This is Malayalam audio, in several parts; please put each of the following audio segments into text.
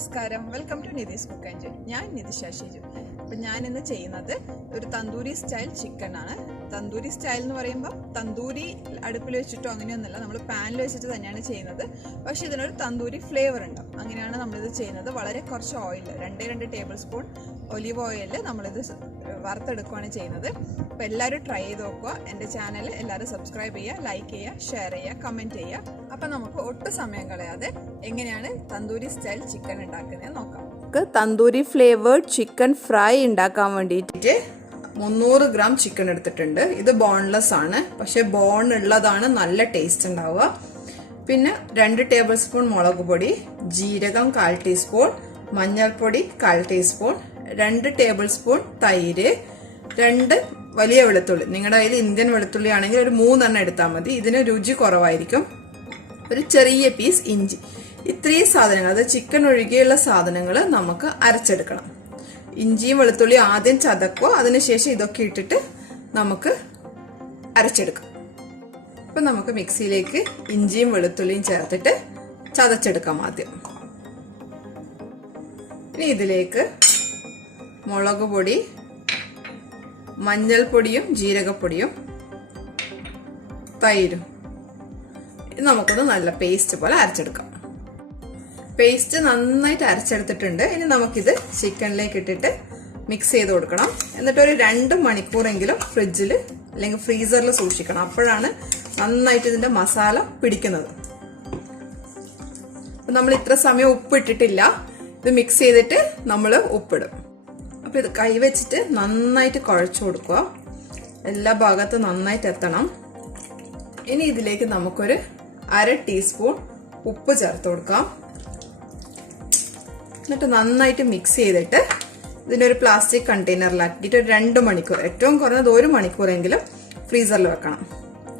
നമസ്കാരം, welcome to Nithis cook and joy. ഞാൻ നിതിഷ ഷിജു. അപ്പം ഞാനിന്ന് ചെയ്യുന്നത് ഒരു തന്തൂരി സ്റ്റൈൽ ചിക്കൻ ആണ്. തന്തൂരി സ്റ്റൈൽ എന്ന് പറയുമ്പോൾ തന്തൂരി അടുപ്പിൽ വെച്ചിട്ടോ അങ്ങനെയൊന്നുമല്ല, നമ്മൾ പാനിൽ വെച്ചിട്ട് തന്നെയാണ് ചെയ്യുന്നത്. പക്ഷെ ഇതിനൊരു തന്തൂരി ഫ്ലേവർ ഉണ്ടാവും. അങ്ങനെയാണ് നമ്മളിത് ചെയ്യുന്നത്. വളരെ കുറച്ച് ഓയിൽ, 2 ടേബിൾ സ്പൂൺ ഒലിവ് ഓയിലിൽ നമ്മളിത് വറുത്തെടുക്കുകയാണ് ചെയ്യുന്നത്. അപ്പോൾ എല്ലാവരും ട്രൈ ചെയ്ത് നോക്കുക. എൻ്റെ ചാനൽ എല്ലാവരും സബ്സ്ക്രൈബ് ചെയ്യുക, ലൈക്ക് ചെയ്യുക, ഷെയർ ചെയ്യുക, കമൻറ്റ് ചെയ്യുക. അപ്പം നമുക്ക് ഒട്ടും സമയം കളയാതെ എങ്ങനെയാണ് തന്തൂരി സ്റ്റൈൽ ചിക്കൻ ഉണ്ടാക്കുന്നത് നോക്കാം. തന്തൂരി ഫ്ലേവേർഡ് ചിക്കൻ ഫ്രൈ ഉണ്ടാക്കാൻ വേണ്ടിയിട്ട് 300 ഗ്രാം ചിക്കൻ എടുത്തിട്ടുണ്ട്. ഇത് ബോൺലെസ് ആണ്, പക്ഷെ ബോൺ ഉള്ളതാണ് നല്ല ടേസ്റ്റ് ഉണ്ടാവുക. പിന്നെ 2 ടേബിൾ സ്പൂൺ മുളക് പൊടി, ജീരകം 1/4 ടീസ്പൂൺ, മഞ്ഞൾപ്പൊടി 1/4 ടീസ്പൂൺ, 2 ടേബിൾ സ്പൂൺ തൈര്, 2 വലിയ വെളുത്തുള്ളി. നിങ്ങളുടെ കയ്യിൽ ഇന്ത്യൻ വെളുത്തുള്ളി ആണെങ്കിൽ ഒരു 3 എണ്ണം എടുത്താൽ മതി. ഇതിന് രുചി കുറവായിരിക്കും. ഒരു ചെറിയ പീസ് ഇഞ്ചി. ഇത്രയും സാധനങ്ങൾ, അത് ചിക്കൻ ഒഴികെയുള്ള സാധനങ്ങൾ നമുക്ക് അരച്ചെടുക്കണം. ഇഞ്ചിയും വെളുത്തുള്ളിയും ആദ്യം ചതക്കുക, അതിനുശേഷം ഇതൊക്കെ ഇട്ടിട്ട് നമുക്ക് അരച്ചെടുക്കാം. അപ്പൊ നമുക്ക് മിക്സിയിലേക്ക് ഇഞ്ചിയും വെളുത്തുള്ളിയും ചേർത്തിട്ട് ചതച്ചെടുക്കാം ആദ്യം. ഇനി ഇതിലേക്ക് മുളക് പൊടി, മഞ്ഞൾപ്പൊടിയും ജീരകപ്പൊടിയും തൈരും നമുക്കൊന്ന് നല്ല പേസ്റ്റ് പോലെ അരച്ചെടുക്കാം. പേസ്റ്റ് നന്നായിട്ട് അരച്ചെടുത്തിട്ടുണ്ട്. ഇനി നമുക്കിത് ചിക്കനിലേക്ക് ഇട്ടിട്ട് മിക്സ് ചെയ്ത് കൊടുക്കണം. എന്നിട്ട് ഒരു 2 മണിക്കൂറെങ്കിലും ഫ്രിഡ്ജിൽ അല്ലെങ്കിൽ ഫ്രീസറിൽ സൂക്ഷിക്കണം. അപ്പോഴാണ് നന്നായിട്ട് ഇതിന്റെ മസാല പിടിക്കുന്നത്. നമ്മൾ ഇത്ര സമയം ഉപ്പ് ഇട്ടിട്ടില്ല. ഇത് മിക്സ് ചെയ്തിട്ട് നമ്മൾ ഉപ്പിടും. അപ്പൊ ഇത് കൈവച്ചിട്ട് നന്നായിട്ട് കുഴച്ചു കൊടുക്കുക. എല്ലാ ഭാഗത്തും നന്നായിട്ട് എത്തണം. ഇനി ഇതിലേക്ക് നമുക്കൊരു 1/2 ടീസ്പൂൺ ഉപ്പ് ചേർത്ത് കൊടുക്കാം. എന്നിട്ട് നന്നായിട്ട് മിക്സ് ചെയ്തിട്ട് ഇതിന്റെ ഒരു പ്ലാസ്റ്റിക് കണ്ടെയ്നറിലാക്കിയിട്ട് ഒരു 2 മണിക്കൂർ, ഏറ്റവും കുറഞ്ഞത് 1 മണിക്കൂറെങ്കിലും ഫ്രീസറിൽ വെക്കണം.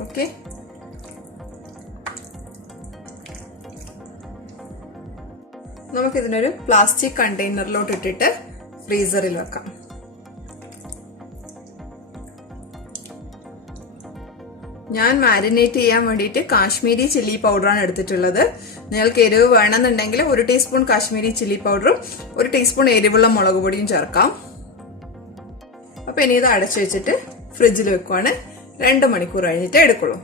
ഓക്കെ, നമുക്കിതിനൊരു പ്ലാസ്റ്റിക് കണ്ടെയ്നറിലോട്ട് ഇട്ടിട്ട് ഫ്രീസറിൽ വെക്കാം. ഞാൻ മാരിനേറ്റ് ചെയ്യാൻ വേണ്ടിയിട്ട് കാശ്മീരി ചില്ലി പൗഡറാണ് എടുത്തിട്ടുള്ളത്. നിങ്ങൾക്ക് എരിവ് വേണമെന്നുണ്ടെങ്കിൽ 1 ടീസ്പൂൺ കാശ്മീരി ചില്ലി പൗഡറും 1 ടീസ്പൂൺ എരിവുള്ള മുളക് പൊടിയും ചേർക്കാം. അപ്പൊ ഇനി ഇത് അടച്ചു വെച്ചിട്ട് ഫ്രിഡ്ജിൽ വെക്കുവാണ്. 2 മണിക്കൂർ കഴിഞ്ഞിട്ട് എടുക്കുള്ളൂ.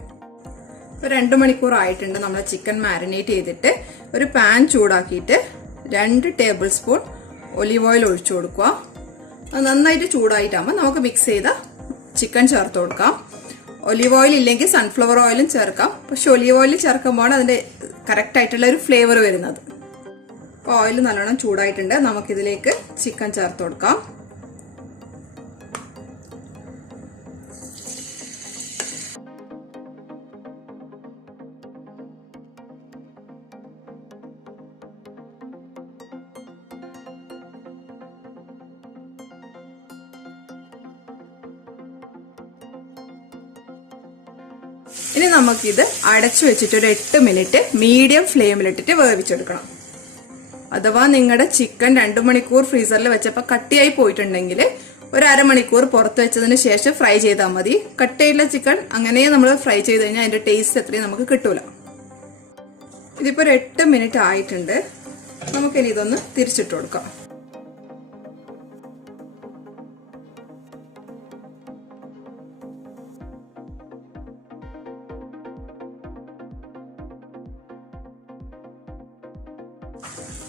ഇപ്പൊ 2 മണിക്കൂർ ആയിട്ടുണ്ട്. നമ്മൾ ചിക്കൻ മാരിനേറ്റ് ചെയ്തിട്ട് ഒരു പാൻ ചൂടാക്കിയിട്ട് 2 ടേബിൾ സ്പൂൺ ഒലിവ് ഓയിൽ ഒഴിച്ചു കൊടുക്കുക. അത് നന്നായിട്ട് ചൂടായിട്ടാകുമ്പോൾ നമുക്ക് മിക്സ് ചെയ്ത ചിക്കൻ ചേർത്ത് കൊടുക്കാം. ഒലിവ് ഓയിൽ ഇല്ലെങ്കിൽ സൺഫ്ലവർ ഓയിലും ചേർക്കാം. പക്ഷെ ഒലിവ് ഓയിൽ ചേർക്കുമ്പോൾ അതിന്റെ കറക്റ്റ് ആയിട്ടുള്ള ഒരു ഫ്ലേവർ വരുന്നത്. അപ്പോൾ ഓയിൽ നല്ലോണം ചൂടായിട്ടുണ്ട്. നമുക്കിതിലേക്ക് ചിക്കൻ ചേർത്ത് കൊടുക്കാം. ഇനി നമുക്കിത് അടച്ചു വെച്ചിട്ട് ഒരു 8 മിനിറ്റ് മീഡിയം ഫ്ലെയിമിലിട്ടിട്ട് വേവിച്ചെടുക്കണം. അഥവാ നിങ്ങളുടെ ചിക്കൻ 2 മണിക്കൂർ ഫ്രീസറിൽ വെച്ചപ്പോൾ കട്ടിയായി പോയിട്ടുണ്ടെങ്കിൽ ഒരു 1/2 മണിക്കൂർ പുറത്ത് വെച്ചതിന് ശേഷം ഫ്രൈ ചെയ്താൽ മതി. കട്ടിയുള്ള ചിക്കൻ അങ്ങനെ നമ്മൾ ഫ്രൈ ചെയ്ത് കഴിഞ്ഞാൽ അതിന്റെ ടേസ്റ്റ് അത്രയും നമുക്ക് കിട്ടൂല. ഇതിപ്പോ ഒരു 8 മിനിറ്റ് ആയിട്ടുണ്ട്. നമുക്കിനി ഇതൊന്ന് തിരിച്ചിട്ട് കൊടുക്കാം.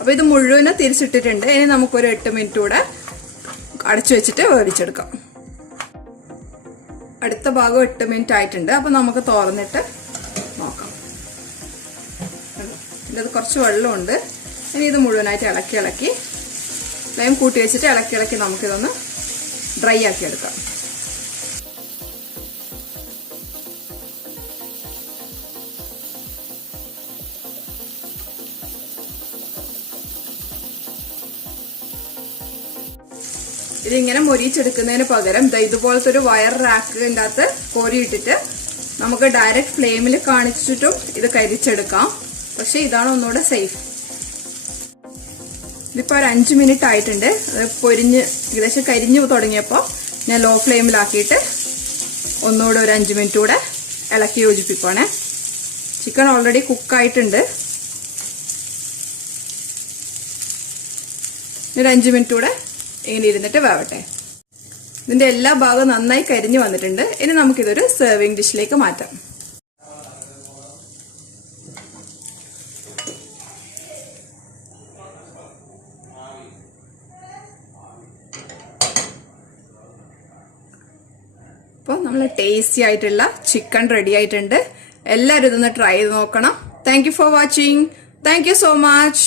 അപ്പൊ ഇത് മുഴുവനും തിരിച്ചിട്ടിട്ടുണ്ട്. ഇനി നമുക്കൊരു 8 മിനിറ്റ് കൂടെ അടച്ചു വെച്ചിട്ട് വേവിച്ചെടുക്കാം. അടുത്ത ഭാഗം 8 മിനിറ്റ് ആയിട്ടുണ്ട്. അപ്പൊ നമുക്ക് തുറന്നിട്ട് നോക്കാം. ഇതിൽ കുറച്ച് വെള്ളമുണ്ട്. ഇനി ഇത് മുഴുവനായിട്ട് ഇളക്കി ഫ്ലെയിം കൂട്ടി വെച്ചിട്ട് ഇളക്കി നമുക്കിതൊന്ന് ഡ്രൈ ആക്കി എടുക്കാം. ഇതിങ്ങനെ മൊരിച്ചെടുക്കുന്നതിന് പകരം ഇതുപോലത്തെ ഒരു വയർ റാക്കിന്റെ അകത്ത് കോരിയിട്ടിട്ട് നമുക്ക് ഡയറക്റ്റ് ഫ്ലെയിമിൽ കാണിച്ചിട്ടും ഇത് കരിച്ചെടുക്കാം. പക്ഷെ ഇതാണ് ഒന്നുകൂടെ സേഫ്. ഇതിപ്പോ ഒരു 5 മിനിറ്റ് ആയിട്ടുണ്ട്. പൊരിഞ്ഞ് ഏകദേശം കരിഞ്ഞു തുടങ്ങിയപ്പോൾ ഞാൻ ലോ ഫ്ലെയിമിലാക്കിയിട്ട് ഒന്നുകൂടെ ഒരു 5 മിനിറ്റ് കൂടെ ഇളക്കി യോജിപ്പിക്കുവാണേ. Chicken already കുക്കായിട്ടുണ്ട്. ഒരു 5 മിനിറ്റ് കൂടെ ഇങ്ങനെ ഇരുന്നിട്ട് വേവട്ടെ. ഇതിന്റെ എല്ലാ ഭാഗവും നന്നായി കരിഞ്ഞു വന്നിട്ടുണ്ട്. ഇനി നമുക്കിതൊരു സെർവിങ് ഡിഷിലേക്ക് മാറ്റാം. അപ്പോൾ നമ്മൾ ടേസ്റ്റി ആയിട്ടുള്ള ചിക്കൻ റെഡി ആയിട്ടുണ്ട്. എല്ലാവരും ഇതൊന്ന് ട്രൈ ചെയ്ത് നോക്കണം. Thank you for watching. Thank you so much.